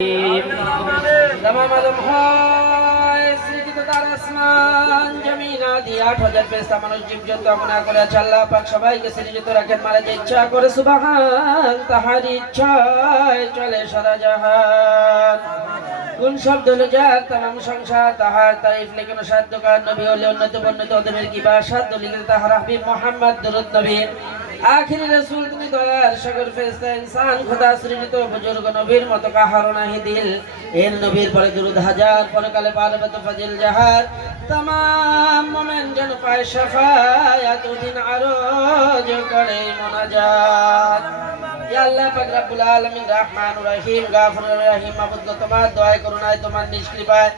तमाम आलम হয় সৃষ্টিত তার আসমান জমিন আদি ৮০০০ ফেরেশতা মানুষ জীবজন্তু আপনা করে আল্লাহ পাক সবাইকে সৃজিত রাখেন মারা যে ইচ্ছা করে সুবহান তাহার ইচ্ছায় চলে সারা জাহান কোন শব্দ হলো যার तमाम সংসার তাহার তারিফ লিখনো সাধ্যকার নবী হলে উন্নত বর্ণিত ওদের কি ভাষাত লিখিত তাহার হাবিব মুহাম্মদ দরুদ নবী আখিরি রাসূল তুমি দয়ার সাগর ফেরেশতা ইনসান খোদা সৃজিত বুজুর্গ নবীর মতো কাহারো নাহি দিল এর নবীর পরে দুরূদ হাজার পরকালে পারবত ফজিল জাহার तमाम মোমেন যেন পায় শাফায়াত দিন আরজ করে মুনাজাত ইয়া আল্লাহ পাক রব্বুল আলামিন রহমানুর রহিম গাফুরুর রহিম মাবুদ তোমার দয়া করুণায় তোমার নিষ্কৃপায়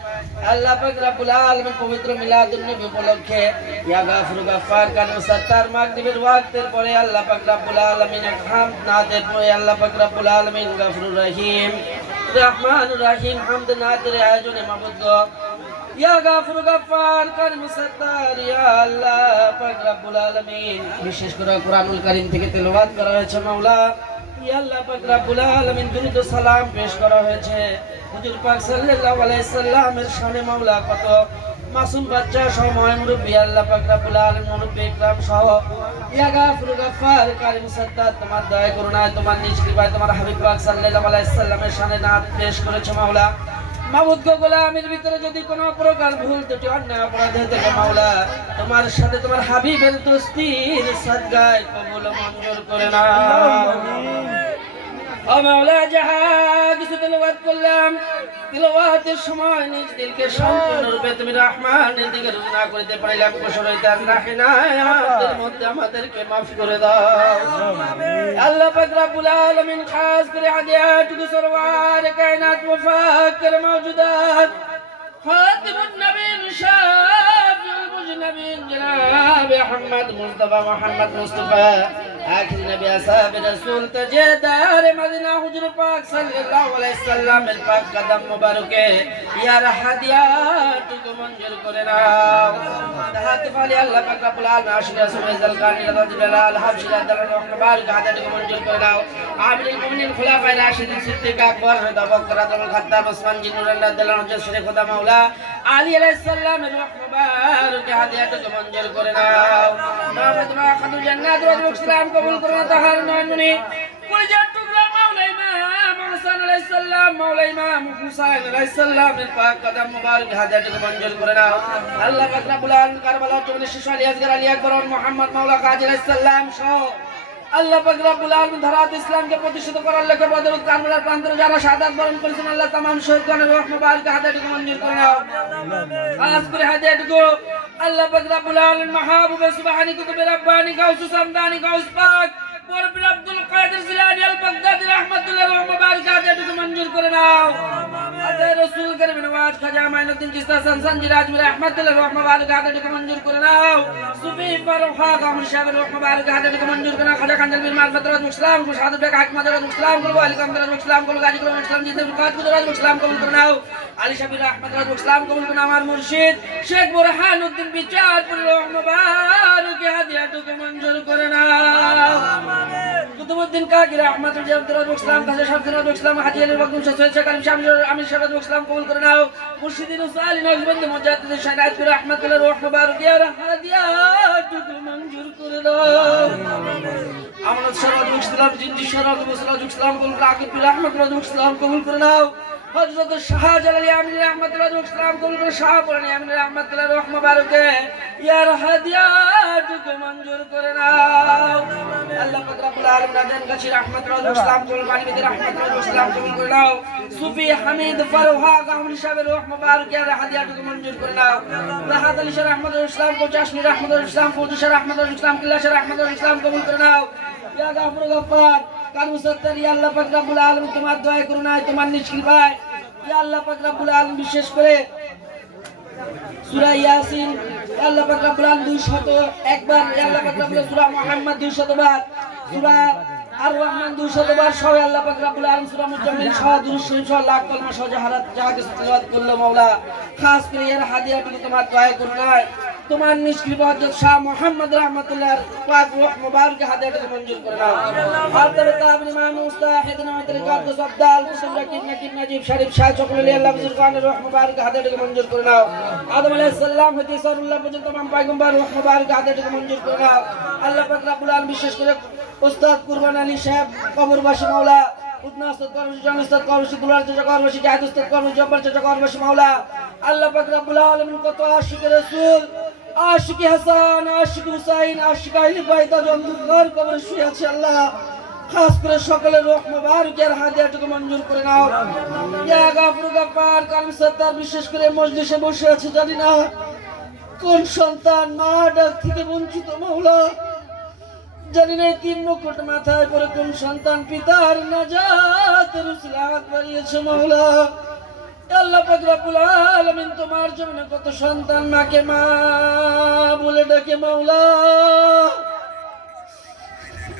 আল্লাহ পাক রব্বুল আলামিন পবিত্র মিলাদুন নবী উপলক্ষে ইয়া গাফুর গাফফার কারীম সত্তার মাগরিবের ওয়াক্তের পরে আল্লাহ পাক রব্বুল আলামিন হামদ নাতের পরে আল্লাহ পাক রব্বুল আলামিন গাফুরুর রহিম রহমানুর রহিম হামদ নাতের আয়োজনে মাবুদ গো ইয়া গাফুর গাফফার কারীম সত্তার ইয়া আল্লাহ পাক রব্বুল আলামিন বিশেষ করে কুরআনুল কারীম থেকে তেলাওয়াত করা হয়েছে মাওলা ইয়া আল্লাহ পাক রব্বুল আলামিন দুরূদ ও সালাম পেশ করা হয়েছে হুজুর পাক সাল্লাল্লাহু আলাইহি সাল্লামের শানে মাওলা কত মাসুম বাচ্চা সহ মুরব্বি আল্লাহ পাক রব্বুল আলামিন মুরব্বি ইকরাম সহ ইয়া গাফুর গাফফার কারীম সত্তার তোমার দয়া করুণায় তোমার নিষ্কৃপায় তোমার হাবিব পাক সাল্লাল্লাহু আলাইহি সাল্লামের শানে নাত পেশ করেছে মাওলা মাবুদ গো গোলামের ভিতরে যদি কোনো প্রকার ভুল ত্রুটি অন্যায় অপরাধ হয়ে থাকে মাওলা তোমার সাথে তোমার হাবিবের দোস্তির সাদগায় কবুল মঞ্জুর করে নাও ও মাওলা যাহা কিছু তেলাওয়াত করলাম তেলাওয়াতের সময় নিজ দিলকে সম্পূর্ণরূপে তুমি রহমানের দিকে রুজু না করতে পারলাম কসর হইতে রাখে না আমাদের মধ্যে আমাদেরকে মাফ করে দাও আল্লাহ পাক রব্বুল আলামিন খাস করে হাদিয়াতুক সরওয়ার কায়নাত মুফাক্কির মাওজুদাত খাতিমুন নবীন শাফিউল মুজনাবিন জনাব মুহাম্মদ মুস্তাফা মুহাম্মদ মুস্তাফা আখির নবী আসহাব রাসূল তাজদার মদিনা হুজুর পাক সাল্লাল্লাহু আলাইহি সাল্লামের পাক কদম মুবারকে ইয়ার হাদিয়াতুক মঞ্জুর করে নাও তাহাত ফালি আল্লাহ পাক রব্বুল আলামিন আশিকা সুমাইজাল কানি রাদিয়াল্লাহু হাবশিলা দালাল মুবারক হাদিয়াতুক মঞ্জুর করে নাও আমিরুল মুমিনিন খুলাফায়ে রাশিদিন সিদ্দিক আকবর রাদিয়াল্লাহু তাআলা খাত্তাব ওসমান জিন্নুল্লাহ দালাল শেখ খোদা মাওলা আলী আলাইহিস সালামের মুবারক হাদিয়াতুক মঞ্জুর করে নাও ফাতিমা খাতুন জান্নাত রাদিয়াল্লাহু তাআলা কবুল করুন তাহার নয়নমণি কলিজার টুকরা মাওলা ইমাম হাসান আলাইহিস সালাম মাওলা ইমাম হুসাইন আলাইহিস সালামের পাক কদম মুবারক হাদিয়াতুক মঞ্জুর করে নাও আল্লাহ পাক রব্বুল আলামিন কারবালার জমিনে শিশু আলী আসগর আলী আকবর মুহাম্মদ মাওলা কাজী আলাইহিস সালাম সহ আল্লাহ পাক রব্বুল আলামিন ধারাত ইসলামকে প্রতিষ্ঠিত করার লক্ষ্যে বদর কারবালার প্রান্তরে যারা শাহাদাত বরণ করেছেন আল্লাহ तमाम শহীদগণের রূহ মুবারক হাদিয়াতুক মঞ্জুর করে নাও খাস করে হাদিয়াতুক আল্লাহ পাক রব্বুল আলামিন মাহবুব সুবহানি কুতুবে রব্বানি গাউস সামদানি গাউস পাক পরবীর আব্দুল কাদের জিলানী আল বাগদাদি রাহমাতুল্লাহ রূহ মুবারক হাদিয়াতুক মঞ্জুর করে নাও আল্লাহ রাসূল করিম নওয়াজ খাজা মাইনুদ্দিন চিশতি সানসানজি রাজমির রাহমাতুল্লাহ রূহ মুবারক হাদিয়াতুক মঞ্জুর করে নাও সুফি ফারুহা গামর শাহের রূহ মুবারক হাদিয়াতুক মঞ্জুর করে নাও খাজা খানজাল বিন মারফত রাজুল ইসলাম কো শাহাদাত বেক হাকিমাত রাজুল ইসলাম কো আলী কামদ রাজুল ইসলাম কো গাজী রাজুল ইসলাম জিন্দাবাদ কাদপুর রাজুল ইসলাম কবুল করে নাও আলী শাবির রাহমাত রাজুল ইসলাম কবুল করে নাও আমার মুর্শিদ শেখ বুরহানুদ্দিন বিচারপুর রূহ মুবারক হাদিয়াতুক মঞ্জুর করে নাও কুতুবউদ্দিন কাকি রাহমাতুল জাবরাতুল ইসলাম কাজী শামসুল ইসলাম হাজী আলী বকরুল সৈয়দ শেখ আলী শামসুল আমির শাহাদাত ইসলাম কবুল করে নাও মুর্শিদিন উসালি নজবন্দি মুজাদ্দিদ শাহাদাত রাহমাতুল্লাহ রূহ মুবারক ইয়ার হাদিয়াতুক মঞ্জুর করে নাও আমানত শাহাদাত ইসলাম জিন্দি শাহাদাত মুসলাদ ইসলাম কবুল করে আকিব রাহমাতুল্লাহ ইসলাম কবুল করে নাও হযরত শাহজালাল আমিন রাহমাতুল্লাহ ইসলাম কবুল করে শাহপুরানী আমিন রাহমাতুল্লাহ রূহ মুবারক ইয়ার হাদিয়াতুক মঞ্জুর করে নাও আল্লাহ পাক রব্বুল আলামিন নাজান গাছি রাহমাতুল্লাহ ইসলাম কবুল মানিবিদ রাহমাতুল্লাহ ইসলাম কবুল করে নাও সুফি হামিদ ফারুহা গামরি সাহেবের রূহ মুবারক ইয়ার হাদিয়াতুক মঞ্জুর করে নাও রাহাত আলী শাহ রাহমাতুল্লাহ ইসলাম কো চাশনী রাহমাতুল্লাহ ইসলাম ফৌজি শাহ রাহমাতুল্লাহ ইসলাম কিল্লা শাহ রাহমাতুল্লাহ ইসলাম কবুল করে নাও ইয়া গাফুর গাফফার কারু সত্তার ইয়া আল্লাহ পাক রব্বুল আলামিন তোমার দয়া করুণায় তোমার নিষ্কৃপায় ইয়া আল্লাহ পাক রব্বুল আলামিন বিশেষ করে সূরা ইয়াসিন আল্লাহ পাক রব্বুল আলামিন 201 বার আল্লাহ পাক রব্বুল সূরা মুহাম্মদ 200 বার সূরা আর রহমান 200 বার সহ আল্লাহ পাক রব্বুল আলামিন সূরা মুজাম্মিল সহ দুরূদ শরীফ সহ লাখ কলমা সহ যাহারা যাহাকে তেলাওয়াত করলো মাওলা খাস করে এর হাদিয়াটুকু তোমার দয়া করুণায় তোমার নিষ্কৃত হযরত শাহ মোহাম্মদ রাহমাতুল্লাহ পাক রূহ মুবারক হাদিয়াটাকে মঞ্জুর করে নাও। হাজরত তাবিন ইমাম মুস্তাহিদ নামাতের কাদ্দুস আব্দাল কুসুম রাকিব নাকিব নাজিব শরীফ শাহ চকলি আল্লাহ বুজুর্গানের রূহ মুবারক হাদিয়াটাকে মঞ্জুর করে নাও। আদম আলাইহিস সালাম হতে সরুল্লাহ পর্যন্ত तमाम পয়গম্বর রূহ মুবারক হাদিয়াটাকে মঞ্জুর করে নাও। আল্লাহ পাক রব্বুল আলামিন বিশেষ করে উস্তাদ কুরবান আলী সাহেব কবরবাসী মাওলা উদনা উস্তাদ কবরবাসী জান উস্তাদ কবরবাসী দুলার চাচা কবরবাসী জাহিদ উস্তাদ কবরবাসী জব্বার চাচা কবরবাসী মাওলা আল্লাহ পাক রব্বুল আলামিন কত আশিক রাসূল আশিক হাসান আশিক হুসাইন আশিক আলী বাইদা জন্দুকার কবরে শুয়ে আছে আল্লাহ খাস করে সকলের রূহ মুবারকের হাদিয়াটুকু মঞ্জুর করে নাও। ইয়া গাফুর গাফফার কারীম সত্তার বিশেষ করে মজলিসে বসে আছে জানি না কোন সন্তান মা ডাক থেকে বঞ্চিত মাওলা, জানি না তিন মুকুট মাথায় পরে কোন সন্তান পিতার নাজাতের উসিলা হাত বাড়িয়েছে মাওলা। আল্লাহ পাক রব্বুল আলামিন তোমার জন্য কত সন্তান মাকে মা বলে ডাকে মাওলা,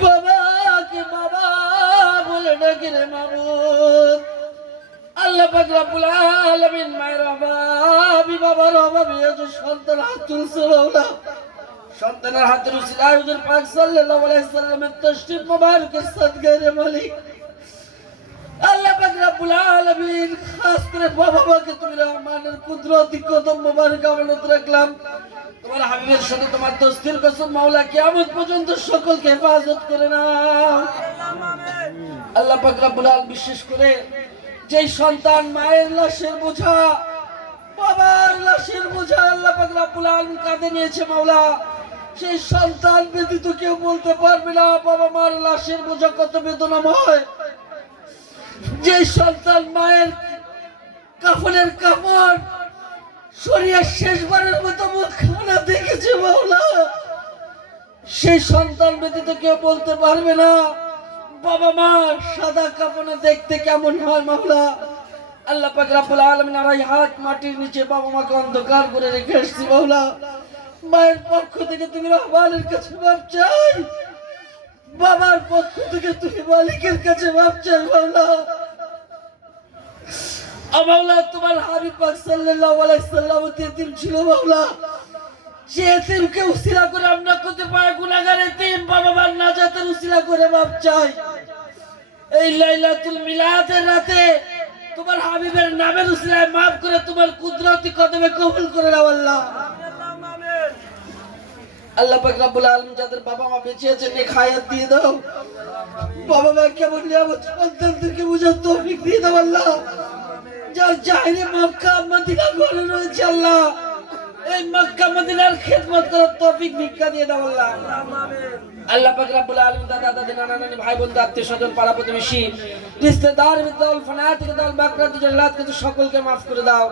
বাবাকে বাবা বলে ডাকে রে মাবুদ। আল্লাহ পাক রব্বুল আলামিন মায়ের অভাবী বাবার অভাবী যে সন্তান হাত তুলছে মাওলা, সন্তানের হাতের উসিলায় হুজুর পাক সাল্লাল্লাহু আলাইহি সাল্লামের তশরিফ মুবারকের সাদগায় রে মালিক আল্লাহ পাক রব্বুল আলামিন খাস করে বাবা মাকে তুমি রহমানের কুদরতি কদম মুবারক আমানত রাখলাম। তোমার হাবিবের সাথে তোমার দোস্তির কসম মাওলা কিয়ামত পর্যন্ত সকলকে হেফাজত করে নাও। আল্লাহ পাক রব্বুল আলামিন বিশেষ করে যেই সন্তান মায়ের লাশের বোঝা বাবার লাশের বোঝা আল্লাহ পাক রব্বুল আলামিন কাঁধে নিয়েছে মাওলা, সেই সন্তান ব্যতীত কেউ বলতে পারবে না বাবা মার লাশের বোঝা কত বেদনাময়। যে সন্তান মায়ের কাফনের কাপড় সরিয়ে শেষবারের মতো মুখখানা দেখেছে মাওলা, সেই সন্তান ব্যতীত কেউ বলতে পারবে না বাবা মা সাদা কাপড়ে দেখতে কেমন হয় মাওলা। আল্লাহ পাক রব্বুল আলামিন আড়াই হাত মাটির নিচে বাবা মাকে অন্ধকার করে রেখে এসেছি মাওলা, মায়ের পক্ষ থেকে তুমি রহমানের কাছে মাপ চাই, বাবার পক্ষ থেকে তুমি মালিকের কাছে মাপ চাই মাওলা। মাওলা তোমার হাবিব পাক সাল্লাল্লাহু আলাইহি সাল্লাম এতিম ছিল মাওলা, সে এতিমকে উসিলা করে আমরা করতে পারি গুনাহগার এতিম বাবা মার নাজাতের উসিলা করে মাপ চাই। এই লাইলাতুল মিলাদের রাতে তোমার হাবিবের নামের উসিলায় মাফ করে তোমার কুদরতি কদমে কবুল করে নাও আল্লাহ। আল্লাহ পাক রব্বুল আলামিন যাদের বাবা মা বেঁচে আছে নেক হায়াত দিয়ে দাও, বাবা মা কেমন নিয়ামত সন্তানদেরকে বুঝার তৌফিক দিয়ে দাও আল্লাহ। যার জাহিরে মক্কা মদিনা ঘরে রয়েছে আল্লাহ, এই মক্কা মদিনার খিদমত করার তৌফিক ভিক্ষা দিয়ে দাও আল্লাহ। আল্লাহ পাক রব্বুল আলামিন দাদা দাদি নানা নানি ভাই বোন আত্মীয় স্বজন পাড়া প্রতিবেশী রিশতেদার বিদল ফানাতিক দল বাকরাত জাল্লাত কে সকলকে maaf করে দাও।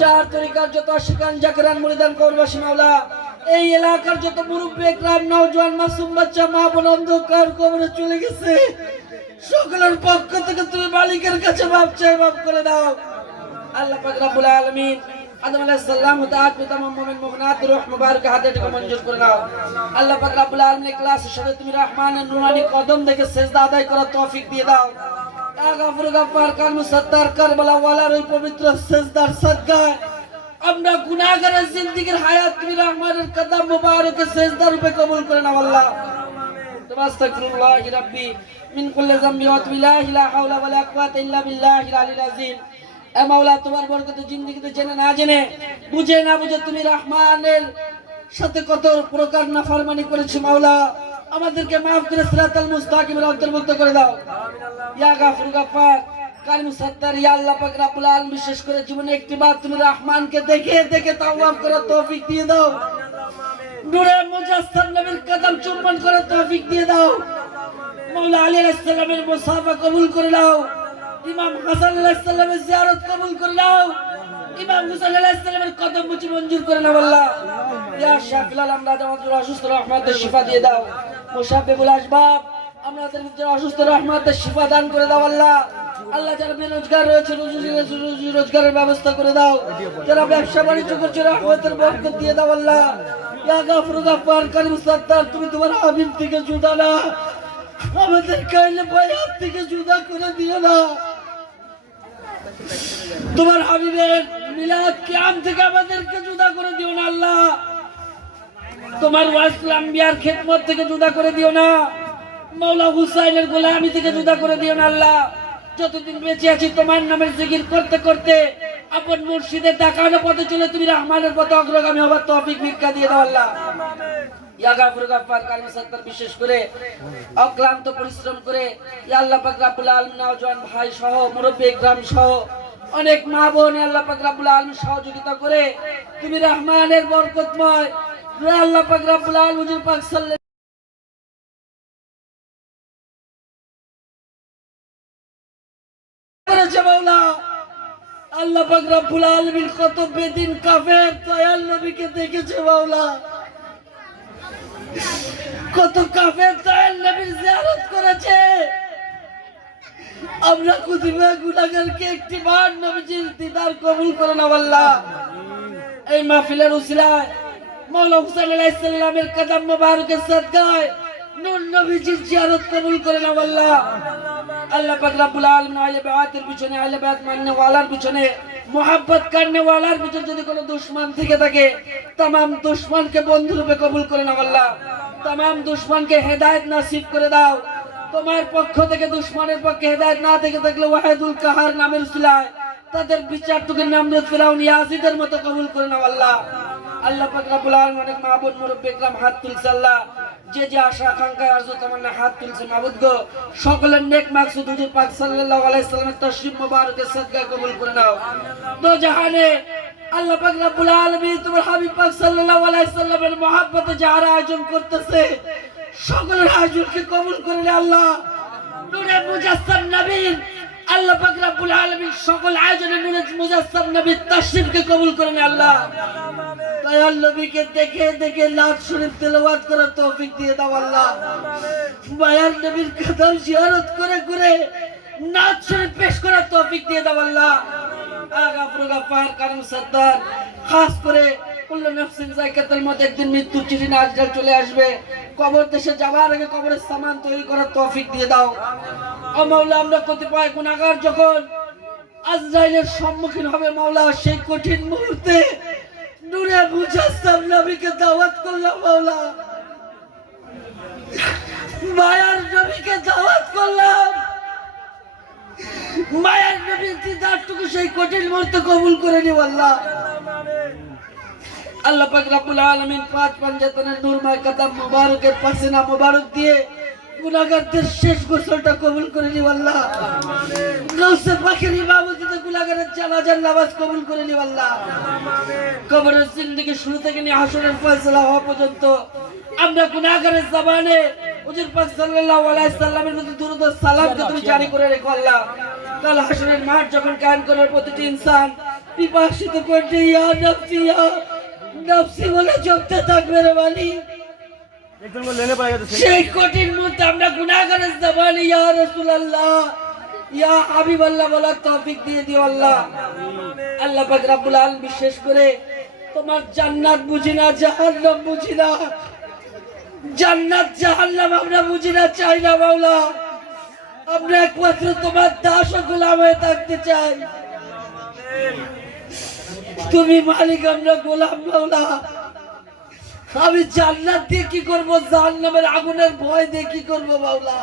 চার তরিকার যত আশিকান জাকিরান মুরিদান কবরবাসী মাওলা, এই এলাকার যত মুরব্বি একরাম নওজোয়ান মাসুম বাচ্চা মা বোন অন্ধকার কবরে চলে গেছে, সকলের পক্ষ থেকে তুমি মালিকের কাছে মাপ চাই, মাফ করে দাও। আল্লাহ পাক রব্বুল আলামিন আদম আলাইহিস সালাম হতে আজ পিতা মুমিন মুমিনাত রূহ মুবারক হাদিয়াটাকে মঞ্জুর করে নাও। আল্লাহ পাক রব্বুল আলামিন ইখলাসের সাথে তুমি রহমানের নুরানি কদম দেখে সিজদা আদায় করার তৌফিক দিয়ে দাও। ইয়া গাফুর গাফফার কার মুসাত্তার কারবালা ওয়ালার ওই পবিত্র সিজদার সাদগায় আমরা গুনাহগারের জিন্দেগীর হায়াত তুমি রহমানের কদম মুবারকে সিজদা রূপে কবুল করে নাও আল্লাহ। আস্তাগফিরুল্লাহ রাব্বি মিন কুল্লি যামবি ওয়া বিল্লাহি লা হাওলা ওয়া লা কুওয়াতা ইল্লা বিল্লাহিল আলিয়্যিল আযীম। এ মাওলা তোমার বরকতে জিন্দেগিতে জেনে না জেনে বুঝে না বুঝে তুমি রহমানের সাথে কত প্রকার নাফরমানি করেছি মাওলা, আমাদেরকে maaf করে সিরাতাল মুস্তাকিমের অন্তর্ভুক্ত করে দাও। ইয়া গাফুর গাফফার কারিম সত্তার ইয়া আল্লাহ পাক রব্বুল আলামিন বিশেষ করে জীবনে একটিবার তুমি রহমানকে দেখে দেখে তাওয়াব করার তৌফিক দিয়ে দাও, নূরে মুজাসসাম নবীর কদম চুম্বন করার তৌফিক দিয়ে দাও মাওলা। আলী আলাইহিস সালামের মুসাফা কবুল করে নাও, ইমাম হাসান আলাইহিস সালামের জিয়ারত কবুল করে নাও, ইমাম হুসাইন আলাইহিস সালামের কদম মুচি মঞ্জুর করে নাও আল্লাহ। ইয়া শাফিল আলম রাজা আমাদের অসুস্থ রহমতের শিফা দিয়ে দাও, মুসাব্বিবুল আসবাব আমাদের যারা অসুস্থ রহমতের শিফা দান করে দাও আল্লাহ। আল্লাহ যারা বেরোজগার রয়েছে রুজি রোজগারের ব্যবস্থা করে দাও, যারা ব্যবসা বাণিজ্য করছে রহমতের বরকত দিয়ে দাও আল্লাহ। ইয়া গাফুর গাফফার কারিম সত্তার তুমি তোমার হাবিব থেকে জুদা না, আমাদের কাইলে বায়াত থেকে জুদা করে দিও না, তোমার হাবিবের মিলাদ কিয়াম থেকে আমাদেরকে জুদা করে দিও না আল্লাহ। তোমার ওয়াসল আম্বিয়ার খেদমত থেকে জুদা করে দিও না, মাওলা হুসাইনের গোলামি থেকে জুদা করে দিও না আল্লাহ। যতদিন বেঁচে আছি তোমার নামের জিকির করতে করতে আপন মুর্শিদের দেখানো পথে চলে তুমি রহমানের পথে অগ্রগামী হবার তৌফিক ভিক্ষা দিয়ে দাও আল্লাহ। ইয়া গাফুর গাফফার কালিমা সত্তর বিশেষ করে অক্লান্ত পরিশ্রম করে ইয়া আল্লাহ পাক রব্বুল আলামিন নওজোয়ান ভাই সহ মুরব্বি গ্রাম সহ অনেক মা বোন আল্লাহ পাক রব্বুল আলামিন সহযোগিতা করে তুমি রহমানের বরকতময় আল্লাহ পাক রব্বুল আলামিন হুজুর পাক সাল্লাল্লাহু করেছে মাওলা। আল্লাহ পাক রব্বুল আলামিন কত বেদিন কাফের দয়াল নবীকে দেখেছে মাওলা, কত কাফের দয়াল নবীর জিয়ারত করেছে। আমরা কুতুবে গুনাহগারকে একটি বার নবীজির দিদার কবুল করে নাও আল্লাহ। এই মাহফিলের উসিলায় মাওলা হুসাইন আলাইহিস সালামের কদম মোবারকের সাদকায় নূর নবীজির জিয়ারত কবুল করে নাও আল্লাহ। আল্লাহ পাক রব্বুল আলামিন আহলে বাইতের পিছনে আহলে বাইত মাননে ওয়ালার পিছনে মোহাব্বত করনে ওয়ালার পিছনে যদি কোনো দুশমন থেকে থাকে तमाम দুশমনকে বন্ধু রূপে কবুল করে নাও আল্লাহ। तमाम দুশমনকে হেদায়েত নসিব করে দাও। তোমার পক্ষ থেকে দুশমনের পক্ষে হেদায়েত না থেকে থাকলে ওয়াহিদুল কাহার নামের উসিলায় তাদের বিচার তোকে নামরুদ ফিরাউন ইয়াজিদের মতো কবুল করে নাও আল্লাহ। আল্লাহ পাক রব্বুল আলামিন অনেক মাহবুব মুরব্বি একরাম হাত তুলছে আল্লাহ, যে যে আশা আকাঙ্ক্ষা আরজু তামান্না হাত তুলছে মাবুদ গো, সকলের নেক মাকসুদ হুজুর পাক সাল্লাল্লাহু আলাইহি সাল্লামের তাশরীফ মোবারকের সাদকায় কবুল করে নাও। দো জাহানে আল্লাহ পাক রব্বুল আলামিন তোমার হাবিব পাক সাল্লাল্লাহু আলাইহি সাল্লামের মহব্বতে যারা আয়োজন করতেছে সকলের আয়োজনকে কবুল করে নে আল্লাহ। নূরে মুজাসসাম নবীর আল্লাহ পাক রব্বুল আলামিন সকল আয়োজনে নূরে মুজাসসাম নবীর তাশরীফকে কবুল করে নে আল্লাহ। দয়াল নবীকে দেখে দেখে নাত শরীফ তেলাওয়াত করার তৌফিক দিয়ে দাও আল্লাহ। মায়ার নবীর কদম জিয়ারত করে করে নাত শরীফ পেশ করার তৌফিক দিয়ে দাও আল্লাহ। গাফুর গাফফার কারীম সত্তার খাস করে কুল্লু নাফসিন যায়কাতুল মউত, একদিন মৃত্যুর চিঠি না আজকাল চলে আসবে, কবর দেশে যাবার আগে কবরের সামান তৈরি করার তৌফিক দিয়ে দাও। ও মাওলা আমরা কতিপয় গুনাহগার যখন আজরাইলের সম্মুখীন হবে মাওলা, সেই কঠিন মুহূর্তে নূরে মুজাসসাম নবীকে দাওয়াত করলাম মাওলা, মায়ার নবীকে দাওয়াত করলাম, মায়ার নবীর দিদারটুকু সেই কঠিন মুহূর্তে কবুল করে নিও আল্লাহ। আল্লাহ পাক রব্বুল আলামিন পাঁচ পাঞ্জাতনের নূরময় কদম মুবারকের পাসিনা মুবারক দিয়ে গুনাহগারদের শেষ গোসলটা কবুল করে নিও আল্লাহ। গাউসে পাকের ইমামতিতে গুনাহগারের জানাজার নামাজ কবুল করে নিও আল্লাহ। কবরের জিন্দেগি শুরু থেকে নিয়ে হাসরের ফয়সালা হওয়া পর্যন্ত আমরা গুনাহগারের জবানে হুজুর পাক সাল্লাল্লাহু আলাইহি সাল্লামের প্রতি দুরূদ ও সালামকে তুমি জারি করে রেখো আল্লাহ। কাল হাসরের মাঠ যখন কায়েম করার প্রতিটি ইনসান পিপাসিত করছে ইয়া নফসি ইয়া নফসি বলে জপতে থাকবে রে মালিক, সেই কঠিন মুহূর্তে আমরা গুনাহগারের জবানে ইয়া রাসূলুল্লাহ ইয়া হাবিবাল্লাহ বলার তৌফিক দিয়ে দিও আল্লাহ। আল্লাহ পাক রব্বুল আলামিন বিশেষ করে তোমার জান্নাত বুঝি না, জাহান্নাম বুঝি না, জান্নাত জাহান্নাম আমরা বুঝি না, চাই না মাওলা। আমরা একমাত্র তোমার দাস ও গোলাম হয়ে থাকতে চাই। তুমি মালিক, আমরা গোলাম মাওলা। আমি জান্নাত দিয়ে কি করবো, জাহান্নামের আগুনের ভয় দিয়ে কি করবো মাওলা?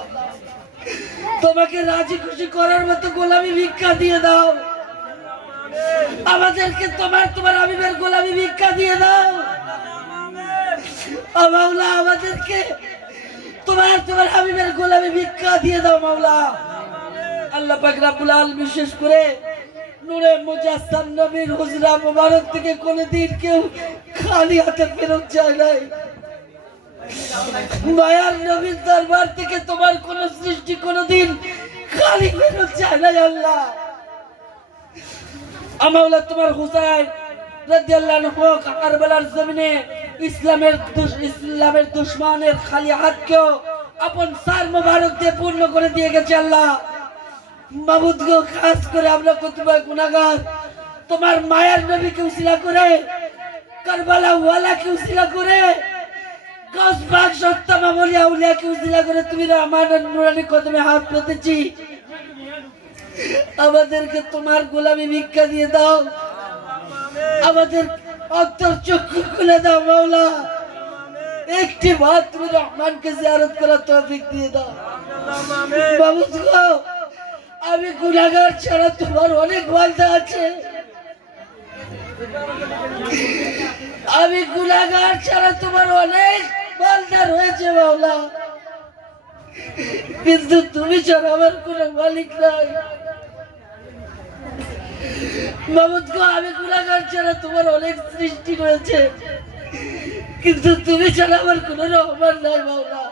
তোমাকে রাজি খুশি করার মতো গোলামি ভিক্ষা দিয়ে দাও আমাদেরকে, তোমার হাবিবের গোলামি ভিক্ষা দিয়ে দাও মাওলা। আমাদেরকে তোমার হাবিবের গোলামি ভিক্ষা দিয়ে দাও মাওলা। আল্লাহ পাক রব্বুল আলামিন বিশেষ করে নূরে মুজাসসাম নবীর হুজরা মুবারক থেকে কোনদিন কেউ খালি হাতে ফেরত যায় নাই। মায়ার নবীর দরবার থেকে তোমার কোন সৃষ্টি কোনদিন খালি ফেরত যায় নাই আল্লাহ। মাওলা তোমার হুসাইন রাদিয়াল্লাহু আনহু কারবালার জমিনে ইসলামের দুশমনের খালি হাতকেও আপন সার মুবারক দিয়ে পূর্ণ করে দিয়ে গেছে আল্লাহ। মাবুদ গো, খাস করে আমরা কতিপয় গুনাহগার তোমার মায়ার নবীকে উসিলা করে, কারবালা ওয়ালাকে উসিলা করে, গাউস পাক সত্তা মামুলি আউলিয়াকে উসিলা করে তুমি রহমানের নুরানি কদমে হাত পেতেছি। আমাদেরকে তোমার গোলামি ভিক্ষা দিয়ে দাও, আমাদের অন্তর চক্ষু খুলে দাও মাওলা। একটি মাত্র রহমানকে জিয়ারত করার তৌফিক দিয়ে দাও। মাবুদ গো, আমি গুনাহগার ছাড়া তোমার অনেক বান্দা আছে। আমি গুনাহগার ছাড়া তোমার অনেক বান্দা রয়েছে মাওলা, কিন্তু তুমি ছাড়া আমার কোনো মালিক নাই। মাবুদ গো, আমি গুনাহগার ছাড়া তোমার অনেক সৃষ্টি রয়েছে, কিন্তু তুমি ছাড়া আমার কোনো রহমান নাই মাওলা।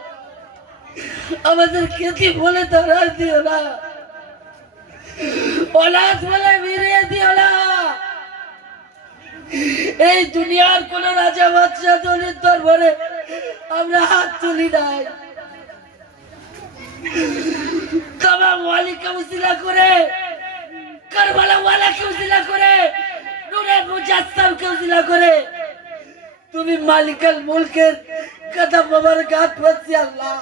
আমাদের কেতি বলে তারা দিও না, ওলাদ বলে মিলিয়ে দিও না। এই দুনিয়ার কোন রাজা বাদশা দলিত দরবারে আমরা হাত তুলি নাই। তামাম ওয়ালিকে উসিলা করে, কারবালা ওয়ালাকে উসিলা করে, নূরে মুজাসসামকে উসিলা করে তুমি মালিকাল মুলকের কদম মোবারক হাত পাচ্ছি আল্লাহ।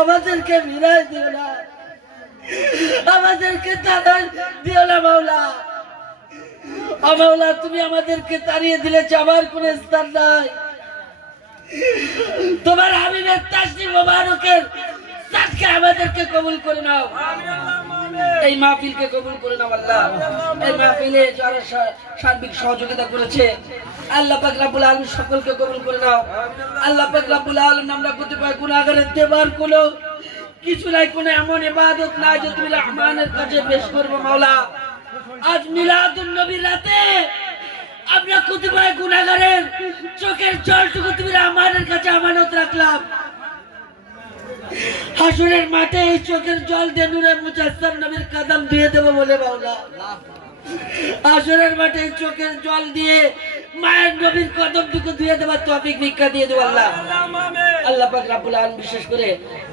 আমাদেরকে মিলাই দিও না, আমাদেরকে তাড়াই দিও না মাওলা। মাওলা, তুমি আমাদেরকে তাড়িয়ে দিলে যাবার কোনো স্থান নাই। তোমার হাবিবের তাসলিম মোবারকের সাদকা আমাদেরকে কবুল করে নাও। এই মাহফিলকে কবুল করে নাও আল্লাহ। এই মাহফিলে যারা সার্বিক সহযোগিতা করেছে আল্লাহ পাক রব্বুল আলামিন সকলকে কবুল করে নাও। আল্লাহ পাক রব্বুল আলামিন, আমরা কতিপয় গুনাহগারের দেবার কোনো কিছু নাই, কোনো এমন ইবাদত নাই যে তুমি রহমানের কাছে পেশ করবো মাওলা। আজ মিলাদুন নবীর রাতে আমরা কতিপয় গুনাহগারের চোখের জলটুকু তুমি রহমানের কাছে আমানত রাখলাম। হাসরের মাঠে এই চোখের জল দিয়ে নূরে মুজাসসাম নবীর কদম ধুয়ে দেবো বলে মাওলা। হাসরের মাঠে চোখের জল দিয়ে মায়ের নবীর কদমটুকু ধুয়ে দেবার তৌফিক ভিক্ষা দিয়ে দেবো আল্লাহ। আল্লাহ পাক রব্বুল আলামিন, বিশেষ করে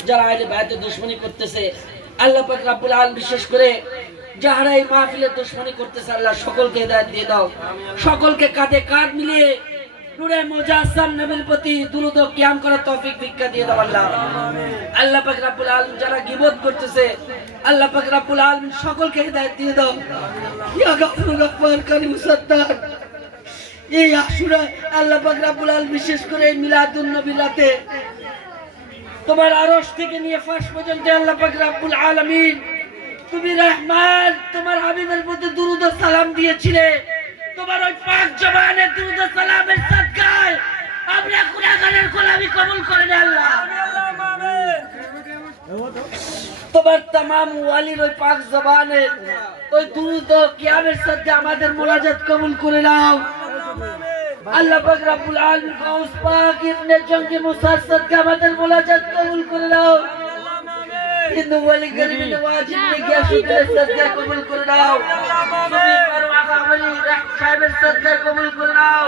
যারা আহলে বাইতের দুশমনি করতেছে, আল্লাহ পাক রব্বুল আলামিন বিশেষ করে যারা এই মাহফিলের দুশমনি করতেছে আল্লাহ সকলকে হিদায়াত দিয়ে দাও। সকলকে কাঁধে কাঁধ মিলিয়ে নূরে মুজাসসাম নবীর প্রতি দুরূদ ও কিয়াম করার তৌফিক ভিক্ষা দিয়ে দাও আল্লাহ। আল্লাহ পাক রব্বুল আলামিন যারা গীবত করতেছে আল্লাহ পাক রব্বুল আলামিন সকলকে হিদায়াত দিয়ে দাও। ইয়া গফুর গফফার কারীম সত্তার এই আশুরা আল্লাহ পাক রব্বুল আলামিন বিশেষ করে মিলাদুন নবীর রাতে তোমার আরশ থেকে নিয়ে ফাঁস পর্যন্ত আল্লাহ পাক রব্বুল আলামিন তুমি রহমান তোমার হাবিবের প্রতি দুরূদ ও সালাম দিয়েছিলে। তোমার ওই পাক জবানের দুরূদ ও সালামের সাদকায় আমরা গুনাহগারের গোলামি কবুল করে নে আল্লাহ। তোমার तमाम ওয়ালির ওই পাক জবানের ওই দুরূদ ও কিয়ামের সাদকা আমাদের মুনাজাত কবুল করে নাও আল্লাহ পাক রব্বুল আলামিন। গাউস পাক ইবনে জঙ্গি মুসার সাদকা আমাদের মুনাজাত কবুল করে নাও। हिंदू वाली गरीबी नवाज ने क्या शुक्र सदका कबूल कर नाओ। सुबह पर आका वली साहिब सदका कबूल कर नाओ।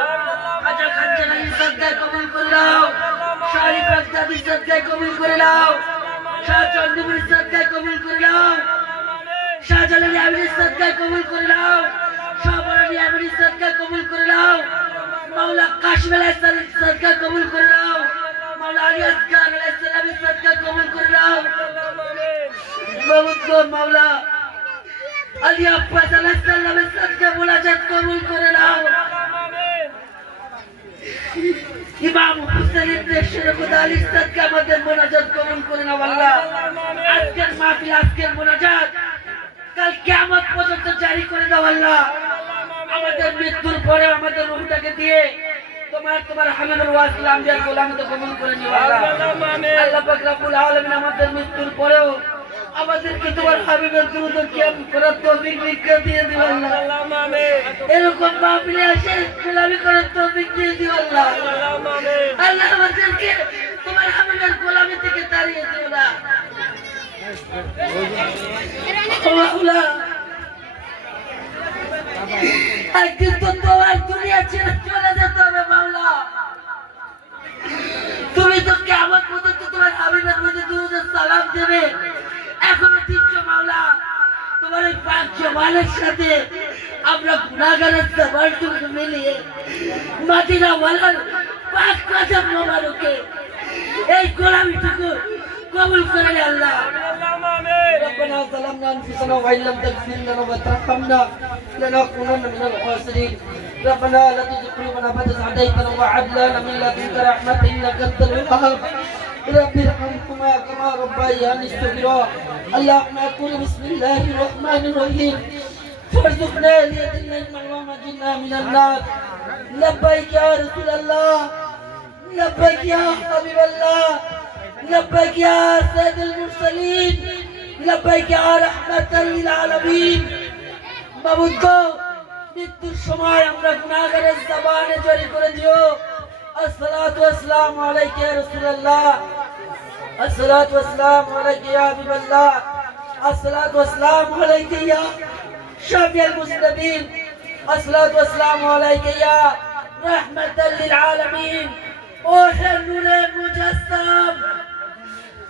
अच्छा खंजर अली सदका कबूल कर नाओ। शाही बख्तारी सदका कबूल कर नाओ। शाह चंदुरी सदका कबूल कर नाओ। शाहजलाल अली सदका कबूल कर नाओ। शाह बरनी अली सदका कबूल कर नाओ। मौला काशिम अलैहि सदका कबूल कर नाओ। मौला अली असगर अलैहि सदका कबूल कर नाओ। मौला अली अब्बास अलैहिस्सलाम सदका मुनाजात कबूल करे नाओ। इमाम हुसैन इब्ने शरफुद्दीन अली सदका আমাদের মুনাজাত কবুল করে নাও আল্লাহ। আজকের মাহফিল, আজকের মুনাজাত কাল কিয়ামত পর্যন্ত জারি করে দাও আল্লাহ। আমাদের মৃত্যুর পরে আমাদের রূহটাকে দিয়ে তোমার হাবিবের ওয়াসিলা আম্বিয়ার গোলামিতে কবুল করে নিও আল্লাহ। আল্লাহ পাক রব্বুল আলামিন আমাদের মৃত্যুর পরেও আমাদেরকে তোমার হাবিবের দুরূদ ও কিয়াম করার তৌফিক ভিক্ষা দিয়ে দিও আল্লাহ। এরকম মাহফিলে এসে গোলামি করার তৌফিক দিয়ে দিও আল্লাহ। আল্লাহ আমাদেরকে তোমার হাবিবের গোলামি থেকে তাড়িয়ে দিও না মাওলা। একদিন তো তোমার দুনিয়া ছেড়ে চলে যেতে হবে মাওলা। তুমি তো কিয়ামত পর্যন্ত তোমার হাবিবের প্রতি দুরূদ ও সালাম দেবে, এখনো দিচ্ছ মাওলা। তোমার ওই পাক জবানের সাথে আমরা গুনাহগারের জবানটুকু মিলিয়ে মদিনা ওয়ালার পাক কদম মোবারকে এই গোলামিটুকু কবুল করে নে আল্লাহ। ربنا ظلمنا انفسنا وان لم تغفر لنا وترحمنا لنكونن من الخاسرين ربنا لا تزغ قلوبنا بعد إذ هديتنا وهب لنا من لدنك رحمة إنك أنت الوهاب رب ارحمهما كما ربياني صغيرا اللهم قل بسم الله الرحمن الرحيم فارزقنا اليد النجم ومجنا من النار لبيك يا رسول الله لبيك يا حبيب الله لبيك يا سيد المرسلين لبيك يا رحمة للعالمين মাবুদ মৃত্যুর সময় আমরা গুনাহগারের জবানে জারি করে দিও আসসালাতু ওয়াসসালামু আলাইকা ইয়া রাসূলুল্লাহ আসসালাতু ওয়াসসালামু আলাইকা ইয়া হাবিবাল্লাহ আসসালাতু ওয়াসসালামু আলাইকা ইয়া শাফিউল মুসলিমিন আসসালাতু ওয়াসসালামু আলাইকা ইয়া রাহমাতাল লিল আলামিন ও হে নূরে মুজাসসাম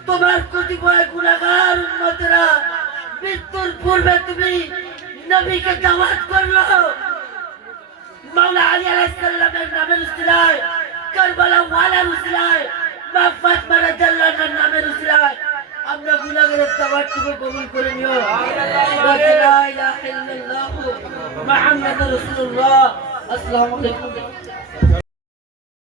তোমার কতিপয় গুনাহগার উম্মতরা মৃত্যুর পূর্বে তুমি নবীকে দাওয়াত করলো মাওলা আলী আলাইহিস সালামের নামের উসিলায় কারবালা ওয়ালার উসিলায় মা ফাতিমা রাদিয়াল্লাহু আনহার নামের উসিলায় আমরা গুনাহগারের দাওয়াতকে কবুল করে নিও লা ইলাহা ইল্লাল্লাহু মুহাম্মাদুর রাসূলুল্লাহ আসসালামু আলাইকুম